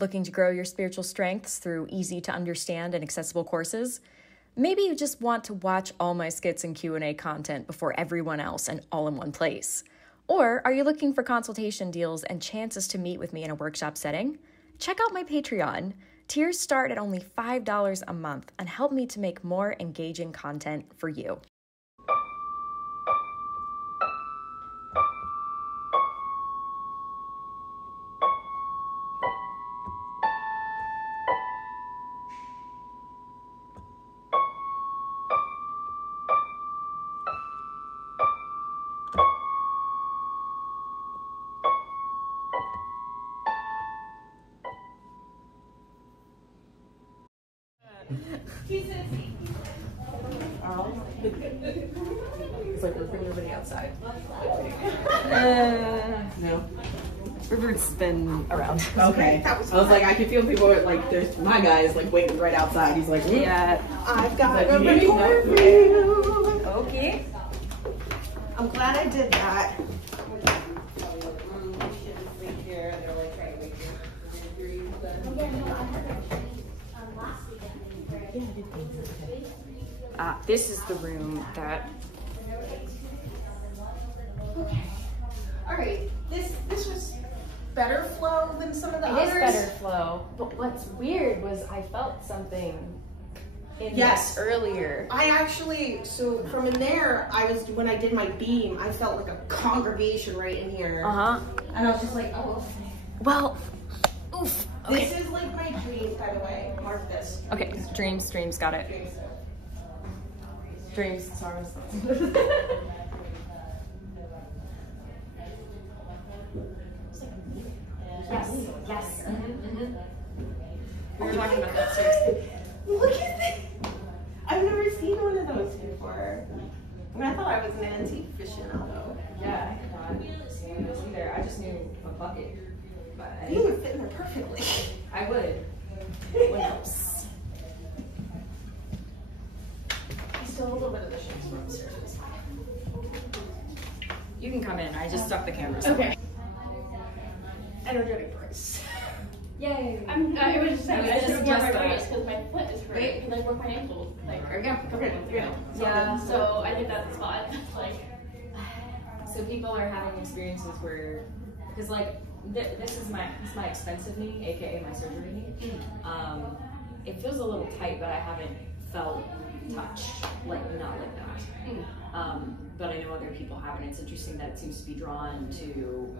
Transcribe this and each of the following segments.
Looking to grow your spiritual strengths through easy to understand and accessible courses? Maybe you just want to watch all my skits and Q&A content before everyone else and all in one place. Or are you looking for consultation deals and chances to meet with me in a workshop setting? Check out my Patreon. Tiers start at only $5 a month and help me to make more engaging content for you. It's like we're putting everybody outside. No. River's been around. Okay. I was like, I can feel people like, there's my guy is like waiting right outside. He's like, yeah. I've got a report for you. Okay. I'm glad I did that. This is the room that... Okay. All right. This was better flow than some of the others. It is better flow, but what's weird was I felt something in this earlier. I actually, so from in there, when I did my beam, I felt like a congregation right in here. Uh-huh. And I was just like, oh. Well, oof. Okay. This is like my dream, by the way. Mark this. Okay, dreams, got it. Dreams, sorry. Yes. We were talking about that, seriously. Look at this. I've never seen one of those before. I mean, I thought I was an antique aficionado. Yeah, I didn't see those either. I just knew a bucket. But You would fit in there perfectly. I would. What else? I still have a little bit of the shakes from upstairs. It's fine. You can come in. I just stuck the camera. Okay. Energetic brace. Yay! I was just saying, I should have worn my just brace because my foot is hurt because I broke my ankle like There we go. Okay. Yeah. So I think that's the spot. Like, So people are having experiences where, because like this is my expensive knee, aka my surgery knee. It feels a little tight, but I haven't felt touch like not like that. But I know other people have, and it's interesting that it seems to be drawn to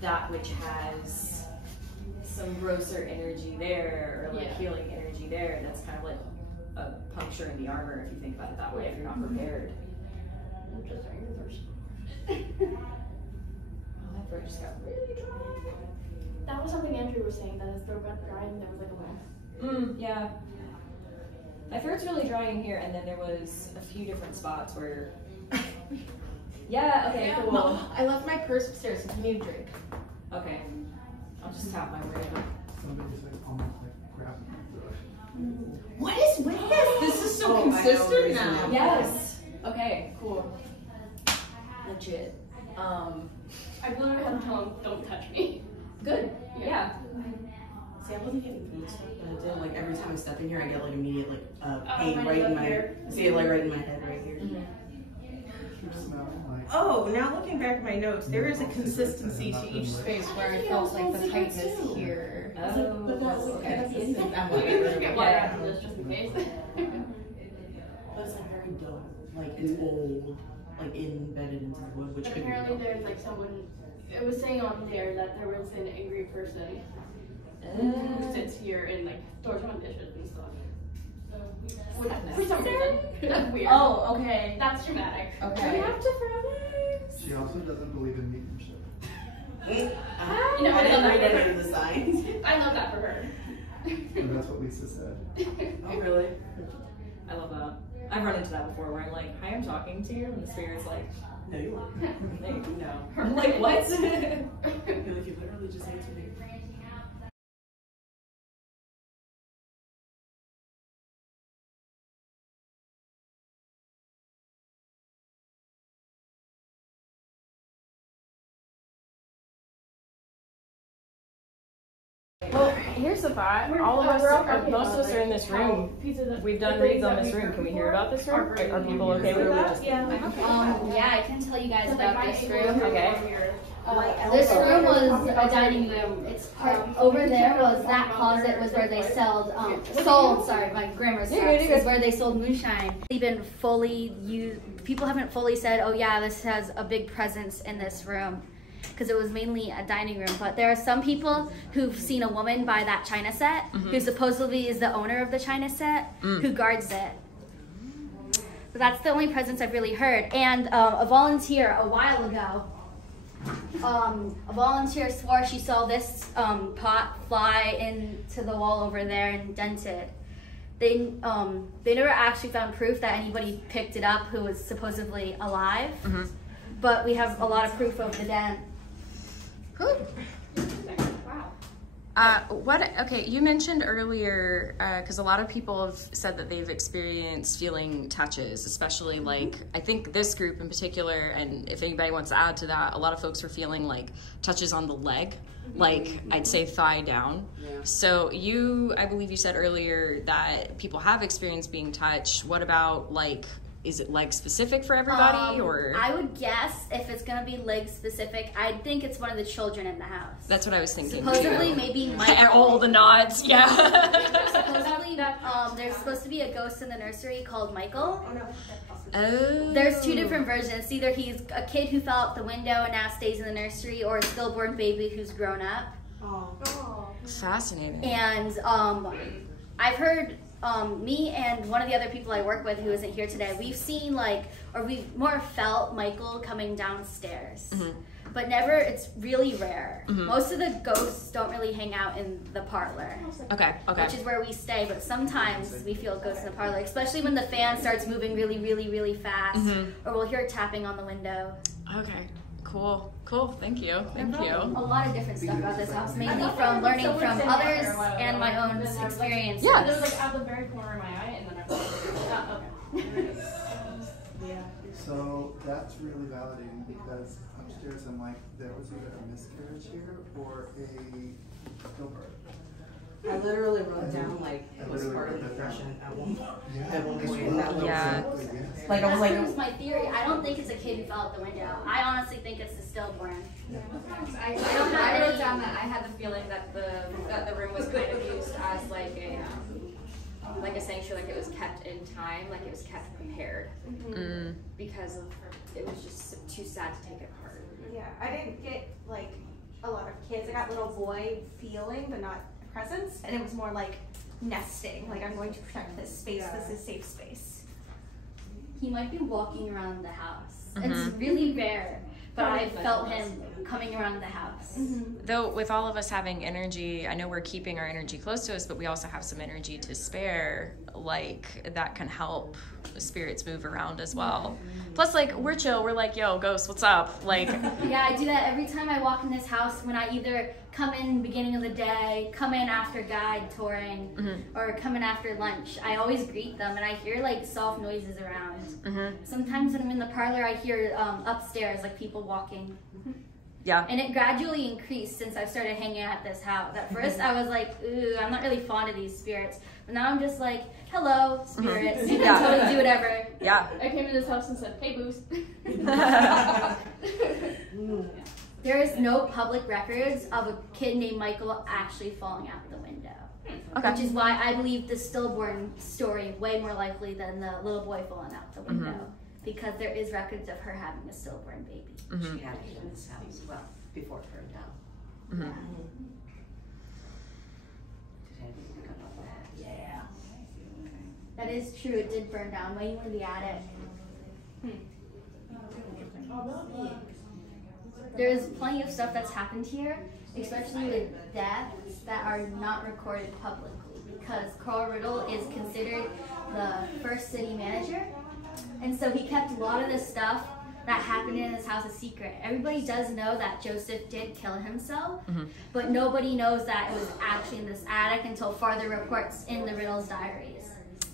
that which has some grosser energy there, or like healing energy there. That's kind of like a puncture in the armor if you think about it that way. If you're not prepared. I'm just very thirsty. Oh, that throat just got really dry. That was something Andrew was saying, that his throat got dry and there was like a mess. Yeah. My throat's really dry in here, and then there was a few different spots where. Yeah. Okay. Cool. No, I left my purse upstairs. If you need a drink. Okay. I'll just tap my way. Somebody's like almost like grabbing my throat. What is with this? This is so consistent now. Yes. Okay. Cool. Legit. I literally had to tell him, don't touch me. Good. Yeah. See, I wasn't getting food stuff, but I did. Like every time I step in here, I get like immediate like pain mine right in up my. here. I see it like right in my head right here. Keep smelling like. Oh, now looking back at my notes, there is a consistency to each space where I felt like the tightness here. Oh. But that's Okay. consistent. I'm We like, can just get water yeah. after this just in case. But it's like very dull. Like it's old, like embedded into the wood, which But could be. apparently there's like someone, it was saying on there that there was an angry person who sits here and like throws on dishes and stuff. Which, for some reason, that's weird. Oh. Okay. That's dramatic. Okay. We have to froze. She also doesn't believe in mediumship. You know, I didn't read that. any of the signs. I love that for her. And that's what Lisa said. Oh, really? I love that. I've run into that before where I'm like, hi, I'm talking to you, and the spirit's like, No, you weren't. no. I'm like, what? I feel like you literally just answered me. Well, here's the thought. All of us, most of us are in this room. We've done reads on this room. Can we hear about this room? Are people okay with it? Yeah, I can tell you guys about this room. Okay. This room was a dining room. It's over there was that closet was where they sold my grammar sucks, is where they sold moonshine. Even fully used, people haven't fully said, oh yeah, this has a big presence in this room, because it was mainly a dining room. But there are some people who've seen a woman buy that china set, who supposedly is the owner of the china set, who guards it. But that's the only presence I've really heard. And a volunteer a while ago, a volunteer swore she saw this pot fly into the wall over there and dent it. They never actually found proof that anybody picked it up who was supposedly alive, but we have a lot of proof of the dent. Cool. Okay, you mentioned earlier, because a lot of people have said that they've experienced feeling touches, especially like, I think this group in particular, and if anybody wants to add to that, a lot of folks are feeling like touches on the leg, like I'd say thigh down. So I believe you said earlier that people have experienced being touched. What about like, is it leg specific for everybody, or? I would guess if it's gonna be leg specific, I think it's one of the children in the house. That's what I was thinking. Supposedly, maybe Michael. All the nods, yeah. Supposedly, there's supposed to be a ghost in the nursery called Michael. Oh. There's two different versions. Either he's a kid who fell out the window and now stays in the nursery, or a stillborn baby who's grown up. Oh. Fascinating. And I've heard me and one of the other people I work with who isn't here today, we've seen we've more felt Michael coming downstairs. But never, it's really rare. Most of the ghosts don't really hang out in the parlor. Okay. Which is where we stay, but sometimes we feel ghosts in the parlor, especially when the fan starts moving really, really, really fast, or we'll hear tapping on the window. Okay, cool. Thank you. A lot of different stuff about this house, mainly from learning from others and my own experiences. Yeah. There was like at the very corner of my eye, and then I okay. So that's really validating, because upstairs I'm like, there was either a miscarriage here or a stillbirth. I literally wrote down like it was part of the depression at one point. Yeah. Like I was like, that was my theory. I don't think it's a kid who fell out the window. I honestly think it's a stillborn. I wrote down that I had the feeling that the room was kind of used as like a sanctuary, like it was kept in time, like it was kept prepared, because it was just too sad to take it apart. Yeah, I didn't get like a lot of kids. I got little boy feeling, but not presence, and it was more like nesting, like I'm going to protect this space, this is safe space. He might be walking around the house. It's really rare, but I felt him coming around the house. Though with all of us having energy, I know we're keeping our energy close to us, but we also have some energy to spare, like that can help spirits move around as well. Plus, like, we're chill, we're like, yo, ghost, what's up? Like, yeah, I do that every time I walk in this house, when I either come in beginning of the day, come in after guide touring, or come in after lunch. I always greet them, and I hear like soft noises around. Sometimes when I'm in the parlor, I hear upstairs like people walking. Yeah. And it gradually increased since I started hanging out at this house. At first, I was like, ooh, I'm not really fond of these spirits. But now I'm just like, hello, spirits. You can totally do whatever. Yeah. I came to this house and said, hey, Boost. There is no public records of a kid named Michael actually falling out the window. Which is why I believe the stillborn story way more likely than the little boy falling out the window. Because there is records of her having a stillborn baby. she had it in this house, well, before it burned down. Did anybody pick up on that? Yeah. That is true, it did burn down, mainly the attic. There's plenty of stuff that's happened here, especially with deaths that are not recorded publicly, because Riddle is considered the first city manager, and so he kept a lot of the stuff that happened in his house a secret. Everybody does know that Joseph did kill himself, but nobody knows that it was actually in this attic until farther reports in the Riddle's diaries.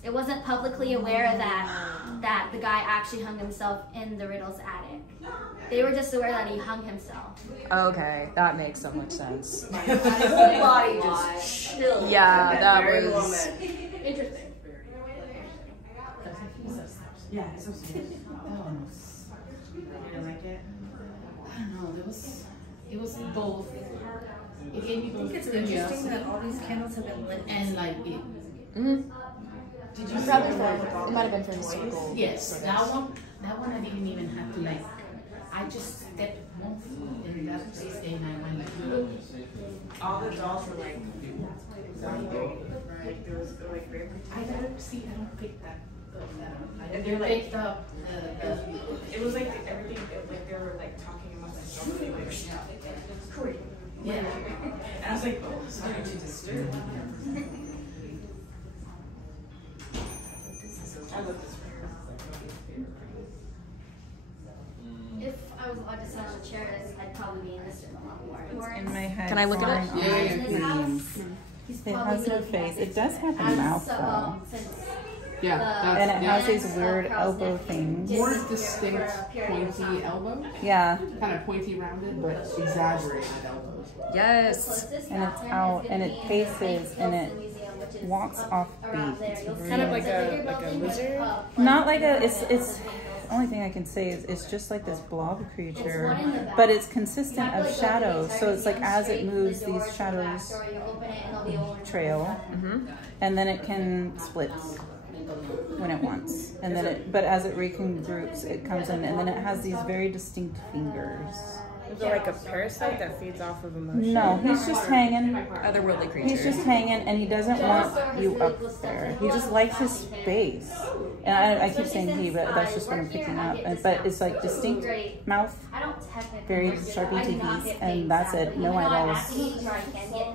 It wasn't publicly aware that the guy actually hung himself in the Riddle's attic. They were just aware that he hung himself. Okay, that makes so much sense. My whole body just Yeah, that very was. moment. Interesting. Yeah, it's so sweet. That one was. You like it? I don't know. It was both. It gave me both. It's interesting that all these candles have been lit. And like it. Mm-hmm. Did you It might have been from school. Yes, that one I didn't even have to like. I just stepped one foot in that place and I went like. All the dolls were like, right? There was like very I don't pick that. And they're like, Picked up it was like everything, like they were like talking about the stuff. They were cool. yeah. And I was like, oh, sorry to disturb. I love this If I was allowed to sit on the chairs, I'd probably be in this room a lot more. In my head. Can I look at it? It has no face. It does have a mouth though. Yeah, that's, And it has these weird elbow things. more distinct pointy elbow. Yeah. Kind of pointy rounded, but exaggerated elbows. Yes. And it's out and it paces and it walks off beat. It's Kind of really- like a lizard. Not like a, it's only thing I can say is it's just like this blob creature, but it's consistent of shadows. So it's like as it moves, these shadows trail, and then it can split when it wants, and then it, but as it regroups, it comes in, and then it has these very distinct fingers. Is it like a parasite that feeds off of emotion? No, he's just hanging. Otherworldly creature. He's just hanging, and he doesn't want you up there. He just likes his space. And I keep saying he, but that's just what I'm picking up. But it's like distinct mouth, very sharpy teeth, and that's it. No eyeballs.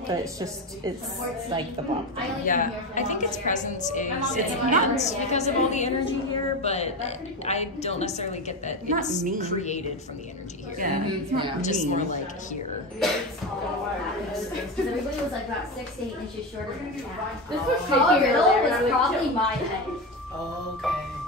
But it's just, it's like the blob. Yeah, I think its presence is enhanced because of all the energy here, but I don't necessarily get that it's created from the energy here. Yeah, it's not Just mean. more like here. Everybody was like about 6 to 8 inches shorter than that. This was Color shaking Riddle earlier, and I was was like, probably my height. Okay.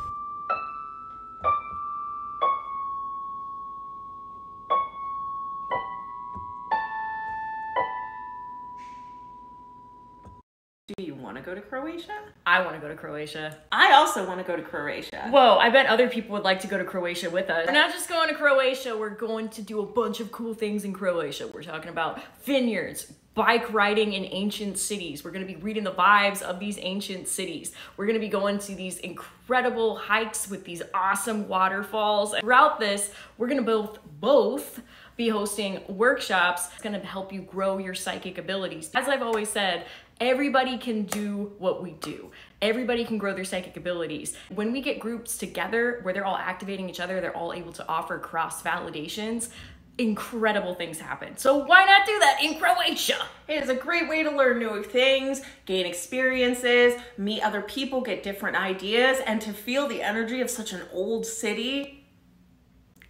Do you want to go to Croatia? I want to go to Croatia. I also want to go to Croatia. Whoa, I bet other people would like to go to Croatia with us. We're not just going to Croatia, we're going to do a bunch of cool things in Croatia. We're talking about vineyards, bike riding in ancient cities. We're going to be reading the vibes of these ancient cities. We're going to be going to these incredible hikes with these awesome waterfalls. Throughout this, we're going to both be hosting workshops. It's going to help you grow your psychic abilities. As I've always said, everybody can do what we do. Everybody can grow their psychic abilities. When we get groups together where they're all activating each other, they're all able to offer cross validations, incredible things happen. So why not do that in Croatia? It is a great way to learn new things, gain experiences, meet other people, get different ideas, and to feel the energy of such an old city.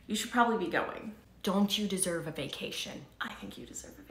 You should probably be going. Don't you deserve a vacation? I think you deserve it.